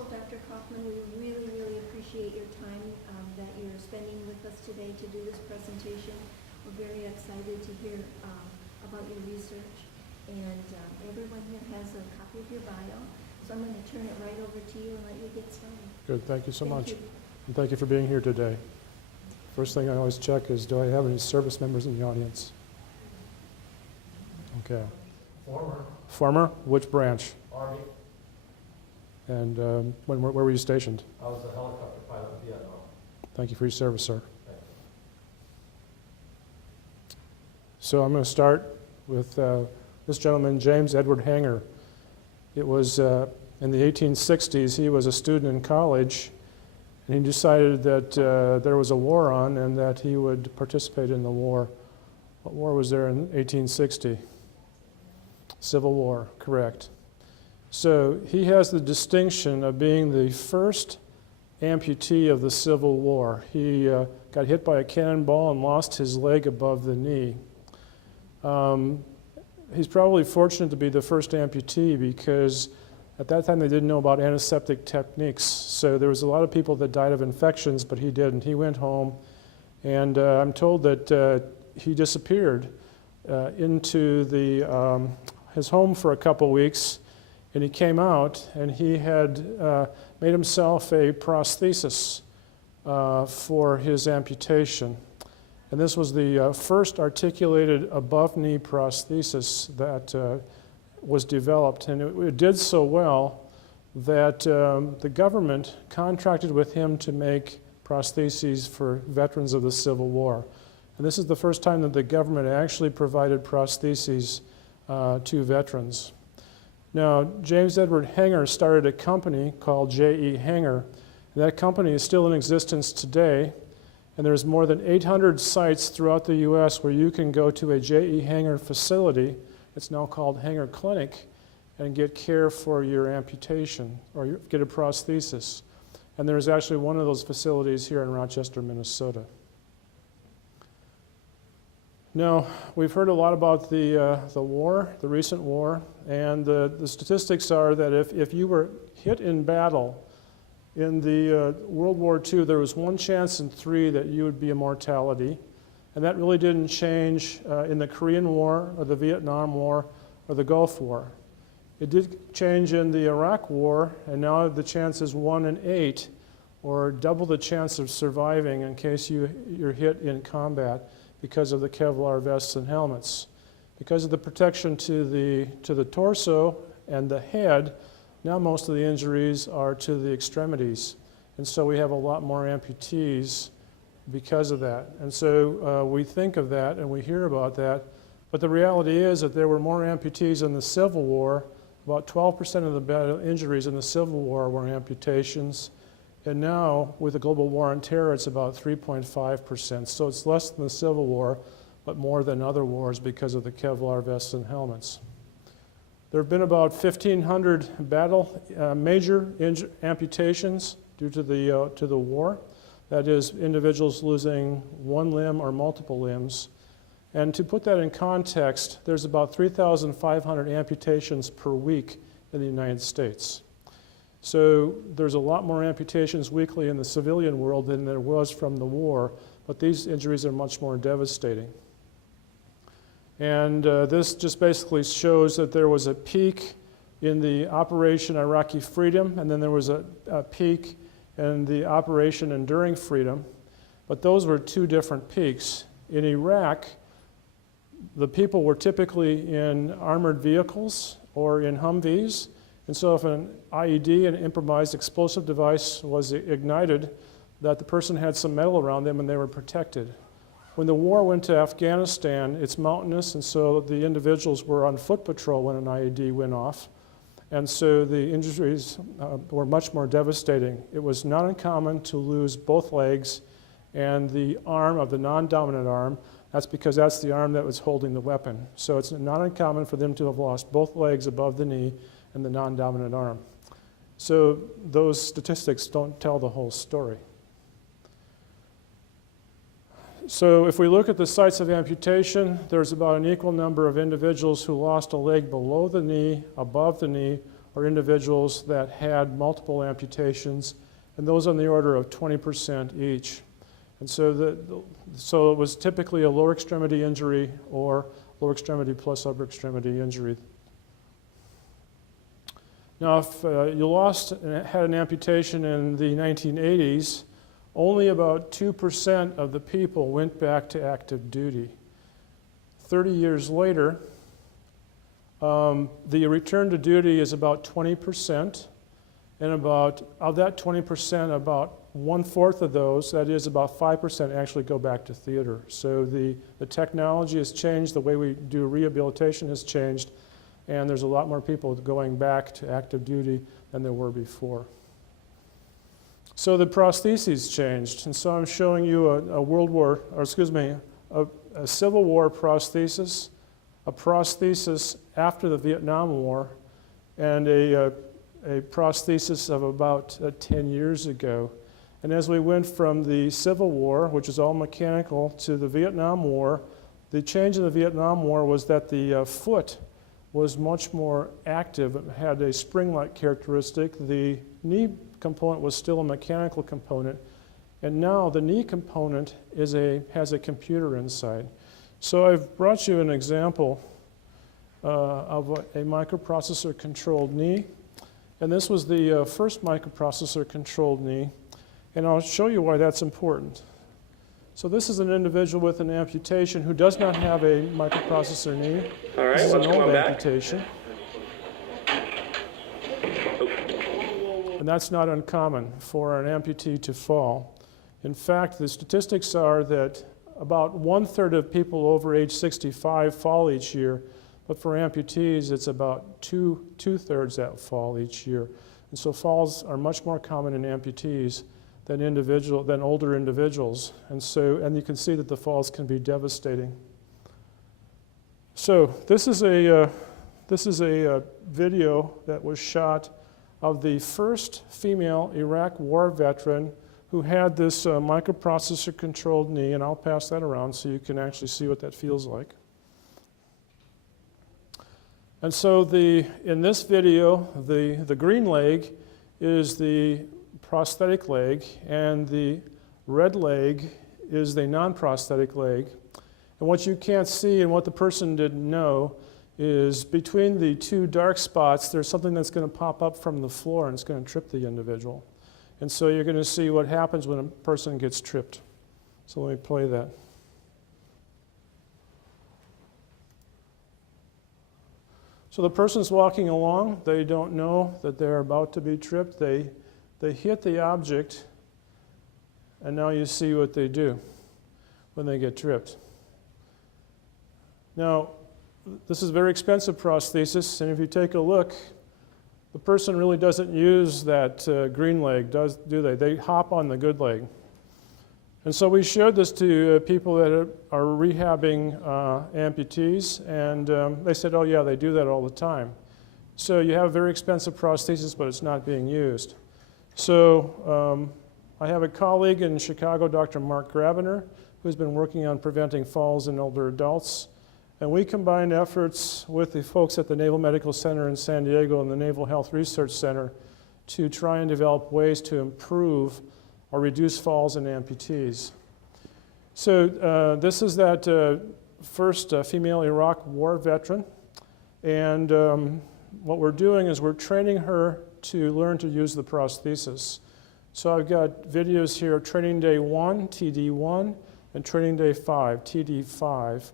Also, Dr. Kaufman, we really, really appreciate your time that you're spending with us today to do this presentation. We're very excited to hear about your research. And everyone here has a copy of your bio. So I'm going to turn it right over to you and let you get started. Good, thank you so much. You. And thank you for being here today. First thing I always check is, do I have any service members in the audience? Okay. Former. Former? Which branch? Army. And where were you stationed? I was a helicopter pilot in Vietnam. Thank you for your service, sir. Thank you. So I'm going to start with this gentleman, James Edward Hanger. It was in the 1860s. He was a student in college, and he decided that there was a war on and that he would participate in the war. What war was there in 1860? Civil War, correct. So he has the distinction of being the first amputee of the Civil War. He got hit by a cannonball and lost his leg above the knee. He's probably fortunate to be the first amputee because at that time they didn't know about antiseptic techniques. So there was a lot of people that died of infections, but he didn't. He went home, and I'm told that he disappeared into his home for a couple weeks, and he came out and he had made himself a prosthesis for his amputation. And this was the first articulated above-knee prosthesis that was developed. And it did so well that the government contracted with him to make prostheses for veterans of the Civil War. And this is the first time that the government actually provided prostheses to veterans. Now, James Edward Hanger started a company called J.E. Hanger. And that company is still in existence today. And there's more than 800 sites throughout the U.S. where you can go to a J.E. Hanger facility. It's now called Hanger Clinic, and get care for your amputation or get a prosthesis. And there's actually one of those facilities here in Rochester, Minnesota. Now, we've heard a lot about the war, the recent war, and the statistics are that if you were hit in battle in the World War II, there was 1 chance in 3 that you would be a mortality, and that really didn't change in the Korean War or the Vietnam War or the Gulf War. It did change in the Iraq War, and now the chance is 1 in 8, or double the chance of surviving in case you're hit in combat, because of the Kevlar vests and helmets. Because of the protection to the torso and the head, now most of the injuries are to the extremities. And so we have a lot more amputees because of that. And so we think of that and we hear about that. But the reality is that there were more amputees in the Civil War. About 12% of the battle injuries in the Civil War were amputations. And now, with the global war on terror, it's about 3.5%. So it's less than the Civil War, but more than other wars because of the Kevlar vests and helmets. There have been about 1,500 major amputations due to the war. That is, individuals losing 1 limb or multiple limbs. And to put that in context, there's about 3,500 amputations per week in the United States. So there's a lot more amputations weekly in the civilian world than there was from the war, but these injuries are much more devastating. And this just basically shows that there was a peak in the Operation Iraqi Freedom, and then there was a peak in the Operation Enduring Freedom, but those were 2 different peaks. In Iraq, the people were typically in armored vehicles or in Humvees. And so if an IED, an improvised explosive device, was ignited, that the person had some metal around them and they were protected. When the war went to Afghanistan, it's mountainous, and so the individuals were on foot patrol when an IED went off. And so the injuries were much more devastating. It was not uncommon to lose both legs and the arm of the non-dominant arm. That's because that's the arm that was holding the weapon. So it's not uncommon for them to have lost both legs above the knee and the non-dominant arm. So those statistics don't tell the whole story. So if we look at the sites of amputation, there's about an equal number of individuals who lost a leg below the knee, above the knee, or are individuals that had multiple amputations, and those on the order of 20% each. And so, so it was typically a lower extremity injury or lower extremity plus upper extremity injury. Now, if you had an amputation in the 1980s, only about 2% of the people went back to active duty. 30 years later, the return to duty is about 20%, and of that 20%, about 1/4 of those, that is about 5%, actually go back to theater. So the technology has changed, the way we do rehabilitation has changed, and there's a lot more people going back to active duty than there were before. So the prostheses changed, and so I'm showing you a Civil War prosthesis, a prosthesis after the Vietnam War, and a prosthesis of about 10 years ago. And as we went from the Civil War, which is all mechanical, to the Vietnam War, the change in the Vietnam War was that the foot was much more active. It had a spring-like characteristic. The knee component was still a mechanical component, and now the knee component has a computer inside. So I've brought you an example of a microprocessor-controlled knee, and this was the first microprocessor-controlled knee, and I'll show you why that's important. So this is an individual with an amputation who does not have a microprocessor knee. All right, this is what's an old coming back? amputation. And that's not uncommon for an amputee to fall. In fact, the statistics are that about 1/3 of people over age 65 fall each year, but for amputees, it's about two-thirds that fall each year. And so falls are much more common in amputees than older individuals. And you can see that the falls can be devastating. So this is a video that was shot of the first female Iraq war veteran who had this microprocessor-controlled knee, and I'll pass that around so you can actually see what that feels like. And so in this video, the green leg is the prosthetic leg, and the red leg is the non-prosthetic leg. And what you can't see and what the person didn't know is between the two dark spots, there's something that's going to pop up from the floor, and it's going to trip the individual. And so you're going to see what happens when a person gets tripped. So let me play that. So the person's walking along. They don't know that they're about to be tripped. They hit the object, and now you see what they do when they get tripped. Now, this is very expensive prosthesis, and if you take a look, the person really doesn't use that green leg, do they? They hop on the good leg. And so we showed this to people that are rehabbing amputees, and they said, oh yeah, they do that all the time. So you have a very expensive prosthesis, but it's not being used. So I have a colleague in Chicago, Dr. Mark Grabiner, who's been working on preventing falls in older adults. And we combined efforts with the folks at the Naval Medical Center in San Diego and the Naval Health Research Center to try and develop ways to improve or reduce falls in amputees. So this is that first female Iraq war veteran. And what we're doing is we're training her to learn to use the prosthesis. So I've got videos here of training day 1, TD1, and training day 5, TD5.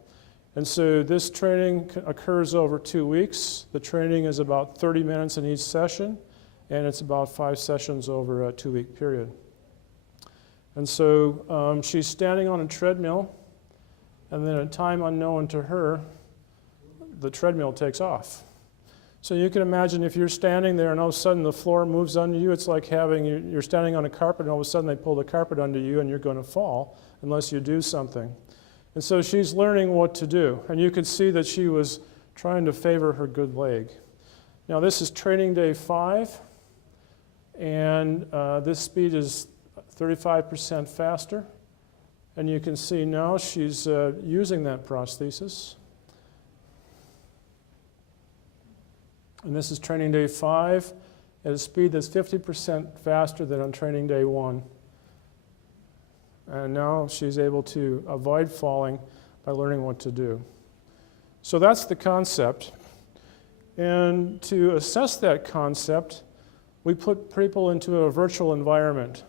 And so this training occurs over 2 weeks. The training is about 30 minutes in each session, and it's about 5 sessions over a 2-week period. And so she's standing on a treadmill, and then at a time unknown to her, the treadmill takes off. So you can imagine if you're standing there and all of a sudden the floor moves under you, it's like you're standing on a carpet and all of a sudden they pull the carpet under you and you're going to fall unless you do something. And so she's learning what to do. And you can see that she was trying to favor her good leg. Now this is training day 5, and this speed is 35% faster. And you can see now she's using that prosthesis. And this is training day 5 at a speed that's 50% faster than on training day 1. And now she's able to avoid falling by learning what to do. So that's the concept. And to assess that concept, we put people into a virtual environment.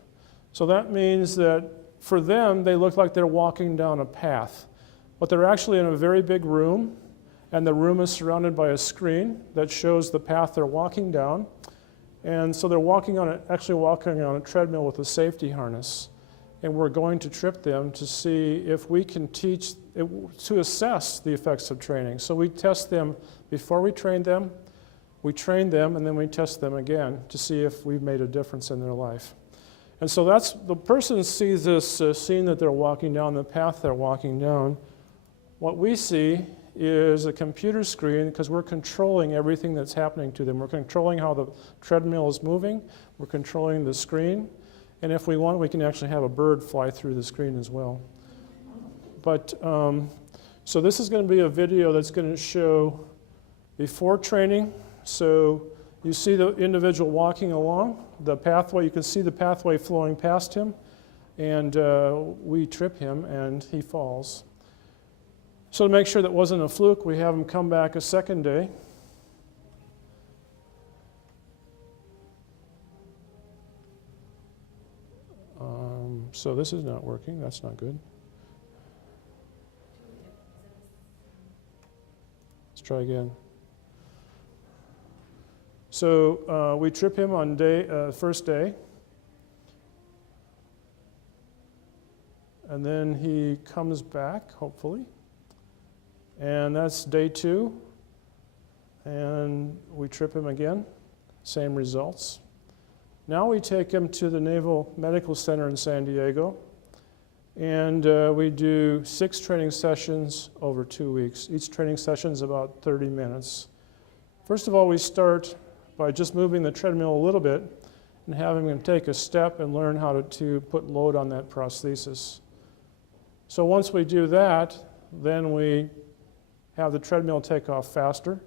So that means that for them, they look like they're walking down a path. But they're actually in a very big room, and the room is surrounded by a screen that shows the path they're walking down. And so they're actually walking on a treadmill with a safety harness. And we're going to trip them to see if we can to assess the effects of training. So we test them before we train them, and then we test them again to see if we've made a difference in their life. And so the person sees this scene that they're walking down, the path they're walking down. What we see is a computer screen, because we're controlling everything that's happening to them. We're controlling how the treadmill is moving, we're controlling the screen, and if we want, we can actually have a bird fly through the screen as well. But, so this is going to be a video that's going to show before training. So you see the individual walking along the pathway. You can see the pathway flowing past him, and we trip him, and he falls. So to make sure that wasn't a fluke, we have him come back a second day. So this is not working. That's not good. Let's try again. So we trip him on first day. And then he comes back, hopefully. And that's day 2. And we trip him again. Same results. Now we take him to the Naval Medical Center in San Diego. And we do 6 training sessions over 2 weeks. Each training session is about 30 minutes. First of all, we start by just moving the treadmill a little bit and having him take a step and learn how to put load on that prosthesis. So once we do that, then we have the treadmill take off faster.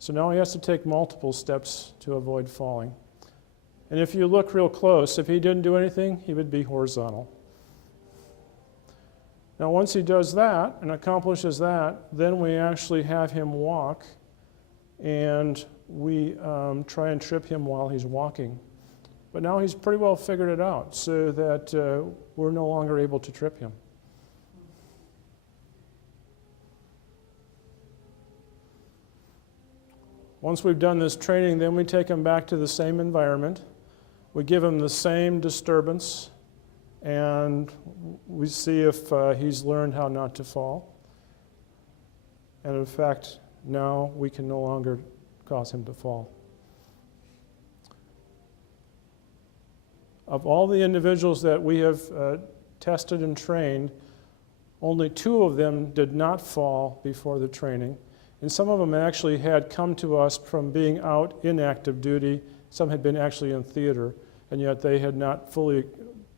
So now he has to take multiple steps to avoid falling. And if you look real close, if he didn't do anything, he would be horizontal. Now once he does that and accomplishes that, then we actually have him walk, and we try and trip him while he's walking. But now he's pretty well figured it out, so that we're no longer able to trip him. Once we've done this training, then we take him back to the same environment. We give him the same disturbance, and we see if he's learned how not to fall. And in fact, now we can no longer cause him to fall. Of all the individuals that we have tested and trained, only 2 of them did not fall before the training. And some of them actually had come to us from being out in active duty. Some had been actually in theater, and yet they had not fully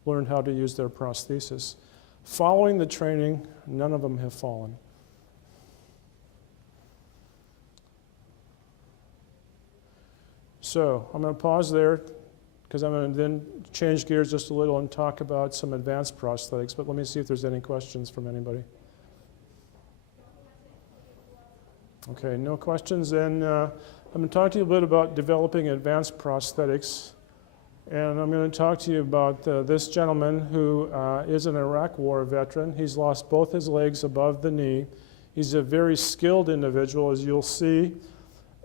learned how to use their prosthesis. Following the training, none of them have fallen. So I'm going to pause there, because I'm going to then change gears just a little and talk about some advanced prosthetics, but let me see if there's any questions from anybody. Okay, no questions. Then I'm going to talk to you a bit about developing advanced prosthetics. And I'm going to talk to you about this gentleman who is an Iraq War veteran. He's lost both his legs above the knee. He's a very skilled individual, as you'll see.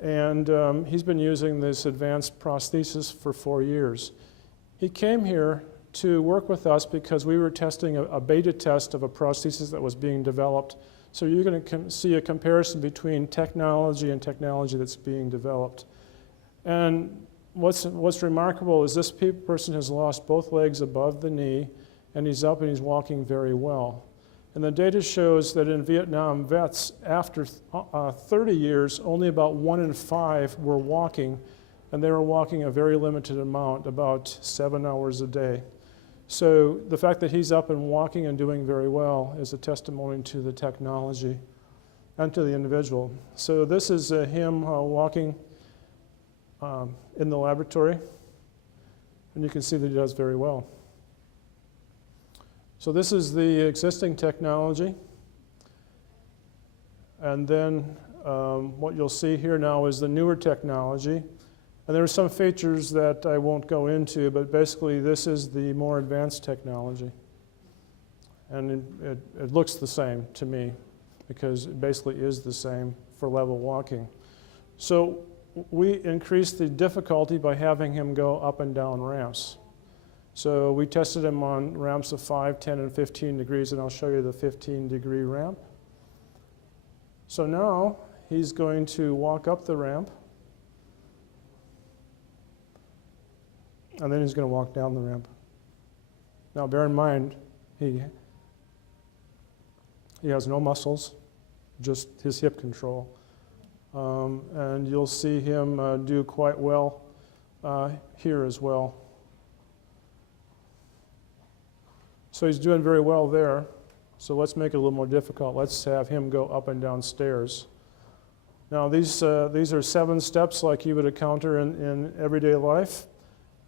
And he's been using this advanced prosthesis for 4 years. He came here to work with us because we were testing a beta test of a prosthesis that was being developed. So you're going to see a comparison between technology and technology that's being developed. And what's remarkable is this person has lost both legs above the knee, and he's up and he's walking very well. And the data shows that in Vietnam, vets, after 30 years, only about 1 in 5 were walking, and they were walking a very limited amount, about 7 hours a day. So the fact that he's up and walking and doing very well is a testimony to the technology and to the individual. So this is him walking in the laboratory, and you can see that he does very well. So this is the existing technology, and then what you'll see here now is the newer technology. And there are some features that I won't go into, but basically this is the more advanced technology. And it looks the same to me, because it basically is the same for level walking. So we increased the difficulty by having him go up and down ramps. So we tested him on ramps of 5, 10, and 15 degrees, and I'll show you the 15-degree ramp. So now he's going to walk up the ramp, and then he's going to walk down the ramp. Now bear in mind, he has no muscles, just his hip control. And you'll see him do quite well here as well. So he's doing very well there. So let's make it a little more difficult. Let's have him go up and down stairs. Now these are 7 steps like you would encounter in everyday life.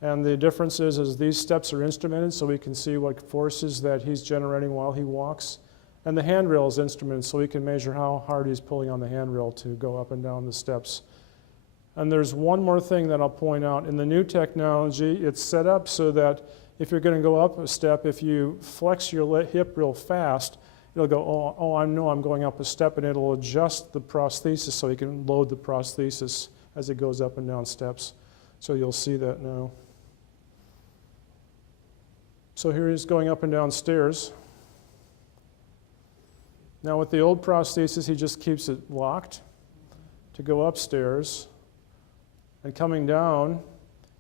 And the difference is these steps are instrumented so we can see what forces that he's generating while he walks. And the handrail is instrumented so we can measure how hard he's pulling on the handrail to go up and down the steps. And there's one more thing that I'll point out. In the new technology, it's set up so that if you're going to go up a step, if you flex your hip real fast, it'll go, oh, I know I'm going up a step, and it'll adjust the prosthesis so you can load the prosthesis as it goes up and down steps. So you'll see that now. So here he's going up and down stairs. Now with the old prosthesis, he just keeps it locked to go upstairs. And coming down,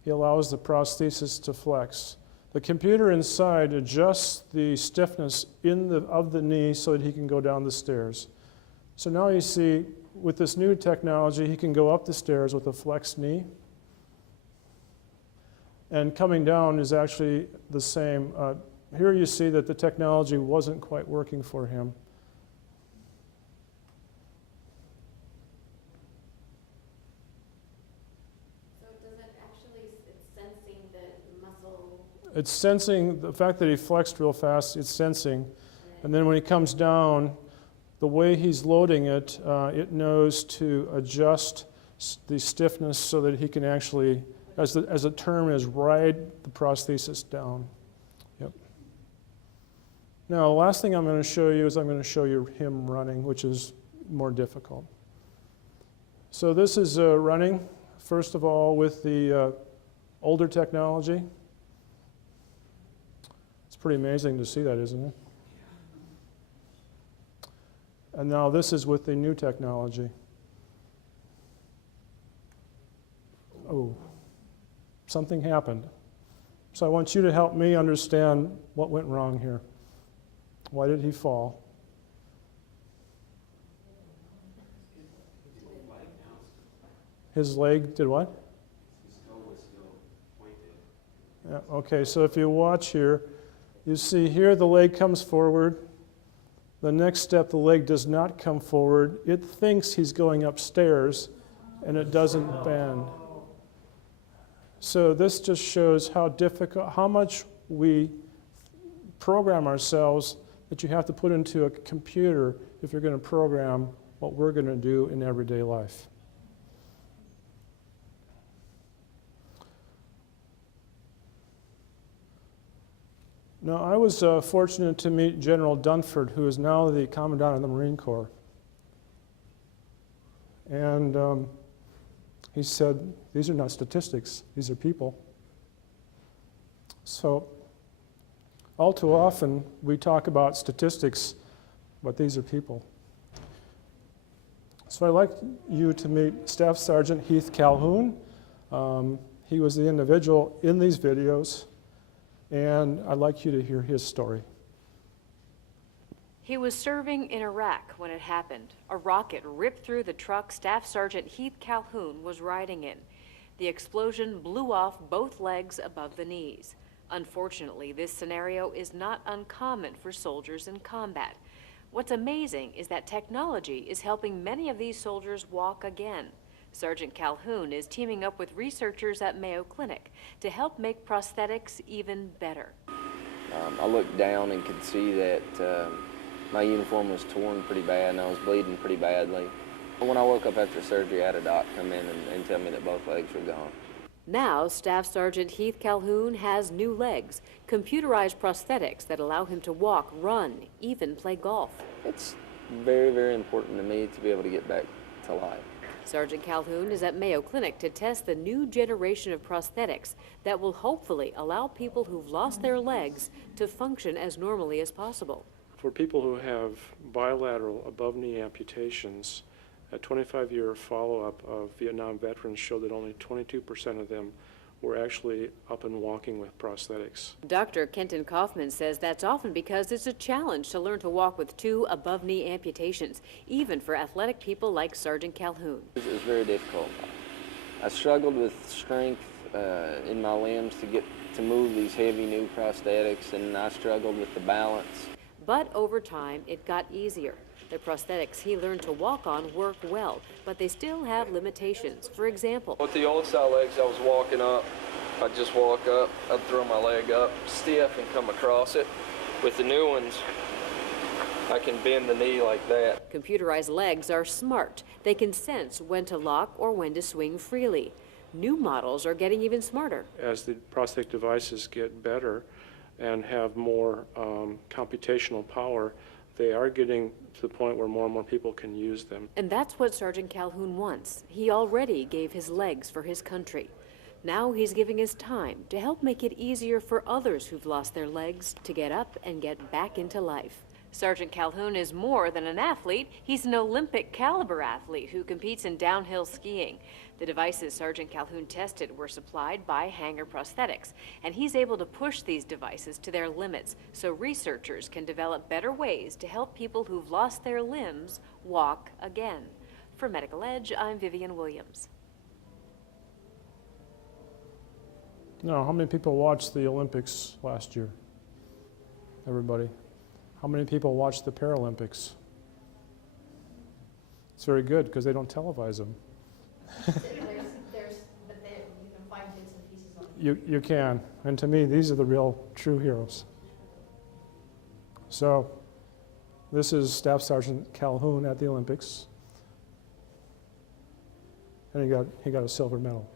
he allows the prosthesis to flex. The computer inside adjusts the stiffness of the knee so that he can go down the stairs. So now you see, with this new technology, he can go up the stairs with a flexed knee. And coming down is actually the same. Here you see that the technology wasn't quite working for him. It's sensing the fact that he flexed real fast, it's sensing. And then when he comes down, the way he's loading it, it knows to adjust the stiffness so that he can actually, as the term is, ride the prosthesis down. Yep. Now, the last thing I'm going to show you is I'm going to show you him running, which is more difficult. So this is running, first of all, with the older technology. Pretty amazing to see that, isn't it? And now this is with the new technology. Oh, something happened. So I want you to help me understand what went wrong here. Why did he fall? His leg did what? His toe was still pointed. Yeah, okay, so if you watch here, you see here the leg comes forward. The next step, the leg does not come forward. It thinks he's going upstairs, and it doesn't bend. So this just shows how difficult, how much we program ourselves that you have to put into a computer if you're going to program what we're going to do in everyday life. Now, I was fortunate to meet General Dunford, who is now the Commandant of the Marine Corps. And he said, these are not statistics, these are people. So, all too often, we talk about statistics, but these are people. So I'd like you to meet Staff Sergeant Heath Calhoun. He was the individual in these videos. And I'd like you to hear his story. He was serving in Iraq when it happened. A rocket ripped through the truck Staff Sergeant Heath Calhoun was riding in. The explosion blew off both legs above the knees. Unfortunately, this scenario is not uncommon for soldiers in combat. What's amazing is that technology is helping many of these soldiers walk again. Sergeant Calhoun is teaming up with researchers at Mayo Clinic to help make prosthetics even better. I looked down and could see that my uniform was torn pretty bad and I was bleeding pretty badly. When I woke up after surgery, I had a doc come in and tell me that both legs were gone. Now, Staff Sergeant Heath Calhoun has new legs, computerized prosthetics that allow him to walk, run, even play golf. It's very, very important to me to be able to get back to life. Sergeant Calhoun is at Mayo Clinic to test the new generation of prosthetics that will hopefully allow people who've lost their legs to function as normally as possible. For people who have bilateral above-knee amputations, a 25-year follow-up of Vietnam veterans showed that only 22% of them were actually up and walking with prosthetics. Dr. Kenton Kaufman says that's often because it's a challenge to learn to walk with 2 above-knee amputations, even for athletic people like Sergeant Calhoun. It was very difficult. I struggled with strength in my limbs to move these heavy new prosthetics, and I struggled with the balance. But over time, it got easier. The prosthetics he learned to walk on work well, but they still have limitations. For example, with the old style legs, I was walking up. I'd just walk up, I'd throw my leg up stiff and come across it. With the new ones, I can bend the knee like that. Computerized legs are smart. They can sense when to lock or when to swing freely. New models are getting even smarter. As the prosthetic devices get better and have more computational power, they are getting to the point where more and more people can use them. And that's what Sergeant Calhoun wants. He already gave his legs for his country. Now he's giving his time to help make it easier for others who've lost their legs to get up and get back into life. Sergeant Calhoun is more than an athlete. He's an Olympic caliber athlete who competes in downhill skiing. The devices Sergeant Calhoun tested were supplied by Hanger Prosthetics, and he's able to push these devices to their limits so researchers can develop better ways to help people who've lost their limbs walk again. For Medical Edge, I'm Vivian Williams. Now, how many people watched the Olympics last year? Everybody. How many people watched the Paralympics? It's very good because they don't televise them. But you can find bits and pieces on it. You can, and to me, these are the real, true heroes. So, this is Staff Sergeant Calhoun at the Olympics, and he got a silver medal.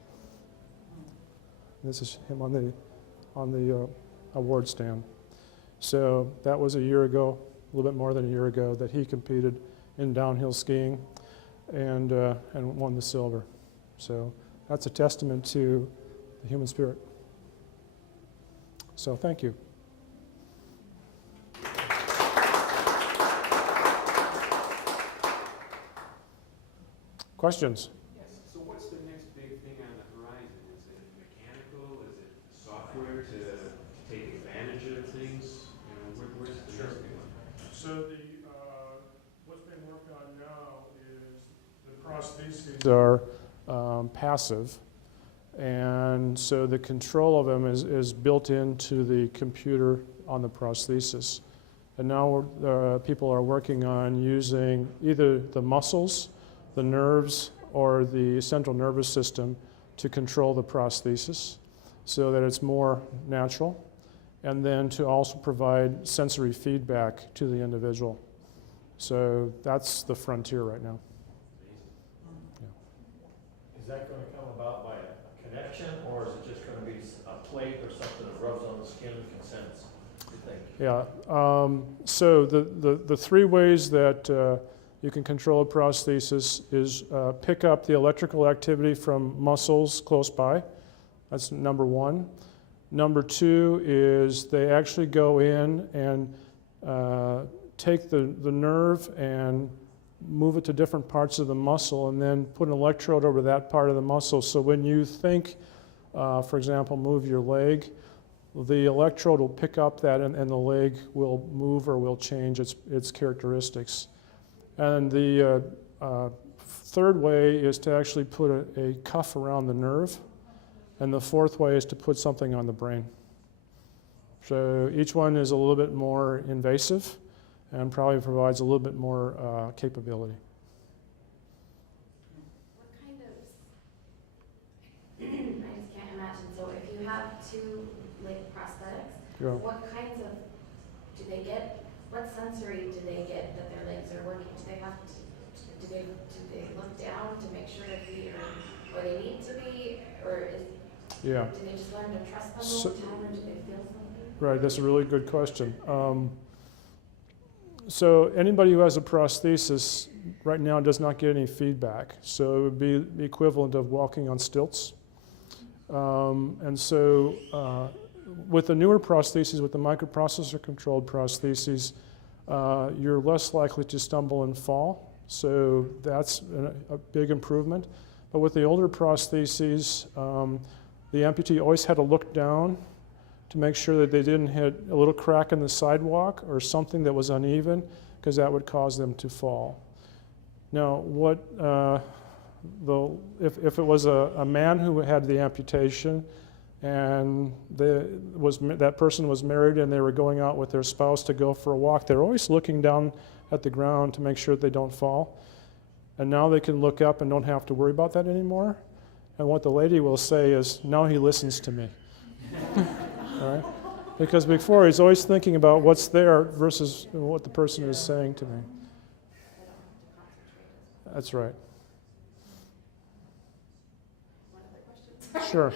This is him on the award stand. So that was a year ago, a little bit more than a year ago, that he competed in downhill skiing and won the silver. So that's a testament to the human spirit. So thank you. Questions? Yes, so what's the next big thing on the horizon? Is it mechanical? Is it software to take advantage of things? You know, where's the next big one? So what's been worked on now is the prostheses are passive, and so the control of them is built into the computer on the prosthesis. And now people are working on using either the muscles, the nerves, or the central nervous system to control the prosthesis so that it's more natural, and then to also provide sensory feedback to the individual. So that's the frontier right now. Is that going to come about by a connection, or is it just going to be a plate or something that rubs on the skin and can sense, you think? Yeah, so the 3 ways that you can control a prosthesis is pick up the electrical activity from muscles close by. That's number 1. Number 2 is they actually go in and take the nerve and move it to different parts of the muscle and then put an electrode over that part of the muscle. So when you think, for example, move your leg, the electrode will pick up that and the leg will move or will change its characteristics. And the 3rd way is to actually put a cuff around the nerve. And the 4th way is to put something on the brain. So each one is a little bit more invasive and probably provides a little bit more capability. What kind of to like prosthetics, Yeah. what kinds of, do they get, what sensory do they get that their legs are working? Do they have to, do they look down to make sure that they are where they need to be, or Yeah. do they just learn to trust them So- over time, or do they feel something? Right, that's a really good question. So anybody who has a prosthesis right now does not get any feedback. So it would be the equivalent of walking on stilts. And so with the newer prostheses, with the microprocessor controlled prostheses, you're less likely to stumble and fall. So that's a big improvement. But with the older prostheses, the amputee always had to look down to make sure that they didn't hit a little crack in the sidewalk or something that was uneven, because that would cause them to fall. Now, if it was a man who had the amputation and that person was married and they were going out with their spouse to go for a walk, they're always looking down at the ground to make sure that they don't fall. And now they can look up and don't have to worry about that anymore. And what the lady will say is, now he listens to me. All right? Because before he's always thinking about what's there versus what the person is saying to me. That's right. One other question. Sure.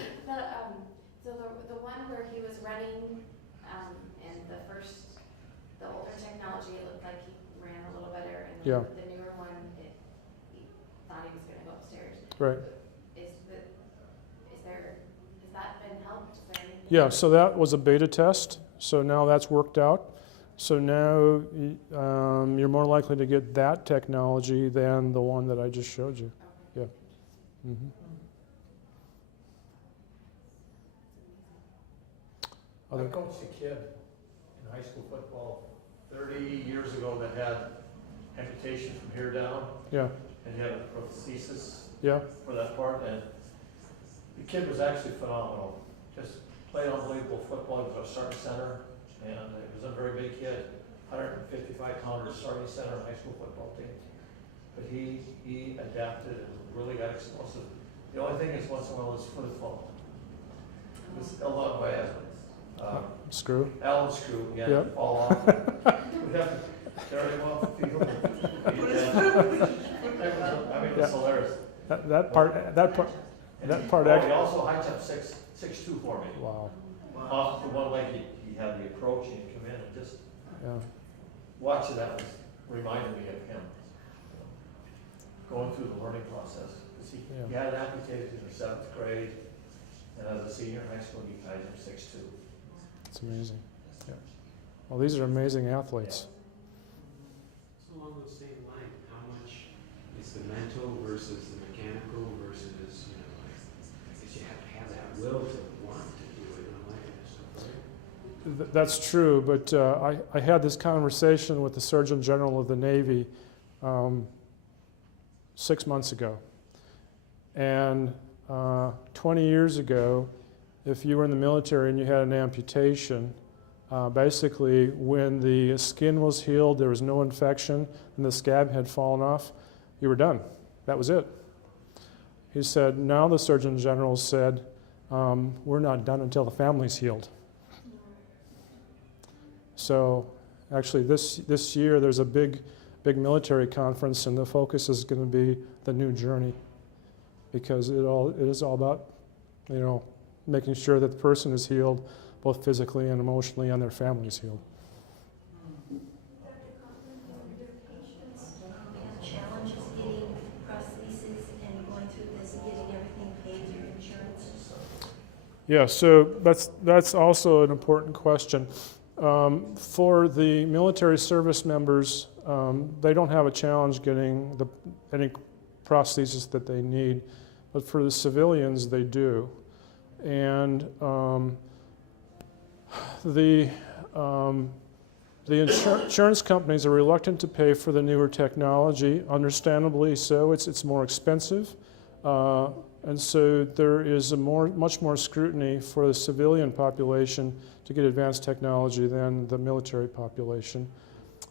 So the one where he was running, and the older technology, it looked like he ran a little better, and Yeah. the newer one, he thought he was going to go upstairs. Right. Has that been helped? Is there anything? Yeah, so that was a beta test. So now that's worked out. So now you're more likely to get that technology than the one that I just showed you. Yeah. Mm-hmm. I coached a kid in high school football 30 years ago that had amputation from here down, Yeah. and he had a prosthesis Yeah. for that part, and the kid was actually phenomenal. Just played unbelievable football. He was our starting center, and he was a very big kid, 155-pounder starting center in high school football team. But he adapted and really got explosive. The only thing is once in a while his foot would fall. It was a lot by Screw. Allen screw, yeah, Yep. fall off. We'd have to carry him off the field. I mean, it was hilarious. That part He actually. also high jumped 6'2" for me. Wow. Off the one leg, he had the approach, and he'd come in and just Yeah. watching that was reminded me of him. Going through the learning process. 'Cause he had it amputated in the 7th grade, and as a senior in high school, he high jumped 6'2". It's amazing. Yeah. Well, these are amazing athletes. So along those same lines, how much is the mental versus the mechanical versus, I guess you have to have that will to want to do it and all that kind of stuff, right? That's true, but I had this conversation with the Surgeon General of the Navy 6 months ago. And 20 years ago, if you were in the military and you had an amputation, basically when the skin was healed, there was no infection, and the scab had fallen off, you were done. That was it. He said, now the Surgeon General said, we're not done until the family's healed. So actually this year there's a big military conference, and the focus is going to be the new journey, because it is all about, making sure that the person is healed both physically and emotionally, and their family is healed. Dr. Kaufman, your patients have challenges getting prostheses and going through this and getting everything paid through insurance? Yeah, so that's also an important question. For the military service members, they don't have a challenge getting any prosthesis that they need, but for the civilians, they do. And the insurance companies are reluctant to pay for the newer technology, understandably so. It's more expensive. And so there is much more scrutiny for the civilian population to get advanced technology than the military population.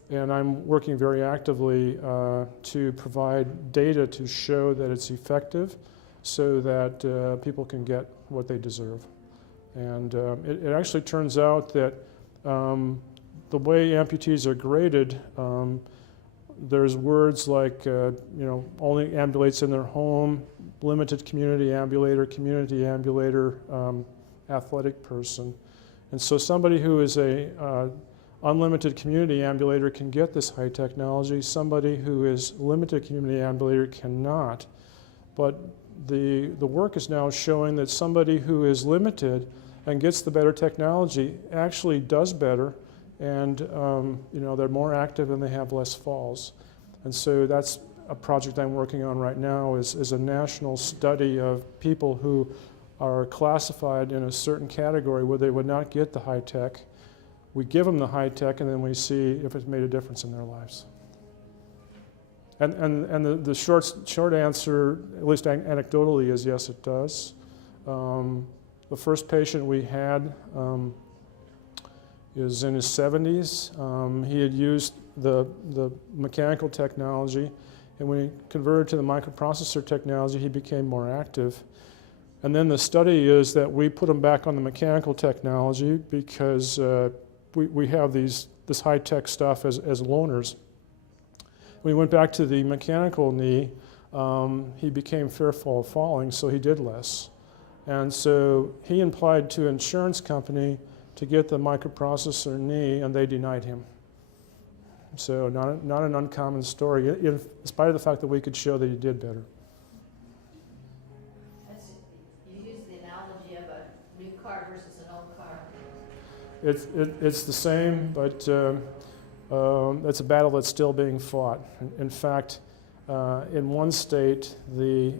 And I'm working very actively to provide data to show that it's effective, so that people can get what they deserve. And it actually turns out that the way amputees are graded, there's words like, only ambulates in their home, limited community ambulator, athletic person. And so somebody who is a unlimited community ambulator can get this high technology. Somebody who is limited community ambulator cannot. But the work is now showing that somebody who is limited and gets the better technology actually does better, and they're more active and they have less falls. And so that's a project I'm working on right now, is a national study of people who are classified in a certain category where they would not get the high tech. We give them the high tech, and then we see if it's made a difference in their lives. And the short answer, at least anecdotally, is yes, it does. The first patient we had is in his 70s. He had used the mechanical technology, and when he converted to the microprocessor technology, he became more active. And then the study is that we put him back on the mechanical technology because we have this high-tech stuff as loaners. When he went back to the mechanical knee, he became fearful of falling, so he did less. And so he applied to an insurance company to get the microprocessor knee, and they denied him. So not an uncommon story, in spite of the fact that we could show that he did better. You use the analogy of a new car versus an old car. It's the same, but it's a battle that's still being fought. In fact, in one state, the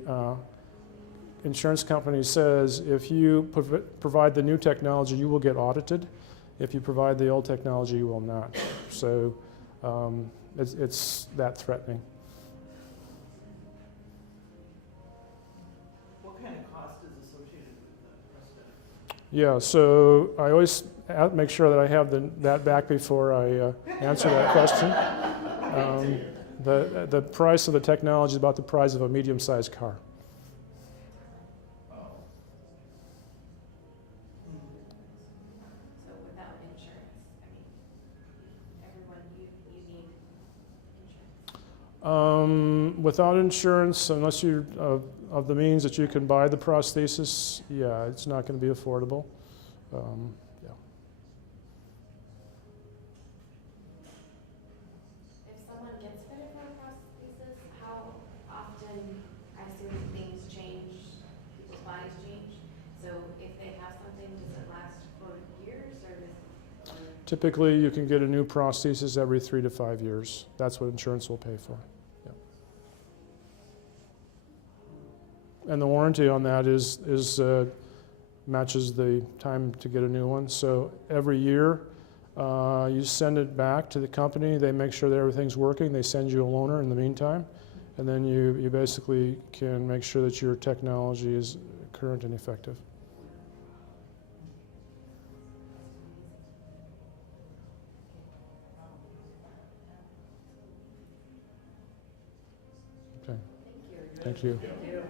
insurance company says if you provide the new technology, you will get audited. If you provide the old technology, you will not. So it's that threatening. What kind of cost is associated with the precedent? Yeah, so I always make sure that I have that back before I answer that question. The price of the technology is about the price of a medium-sized car. So without insurance, everyone, you need insurance? Without insurance, unless you're of the means that you can buy the prosthesis, yeah, it's not going to be affordable. Yeah. If someone gets fitted for a prosthesis, how often, I assume things change, people's bodies change. So if they have something, does it last for years or Typically, you can get a new prosthesis every 3 to 5 years. That's what insurance will pay for. Yeah. And the warranty on that matches the time to get a new one. So every year, you send it back to the company. They make sure that everything's working. They send you a loaner in the meantime. And then you basically can make sure that your technology is current and effective. Okay. Thank you. Thank you.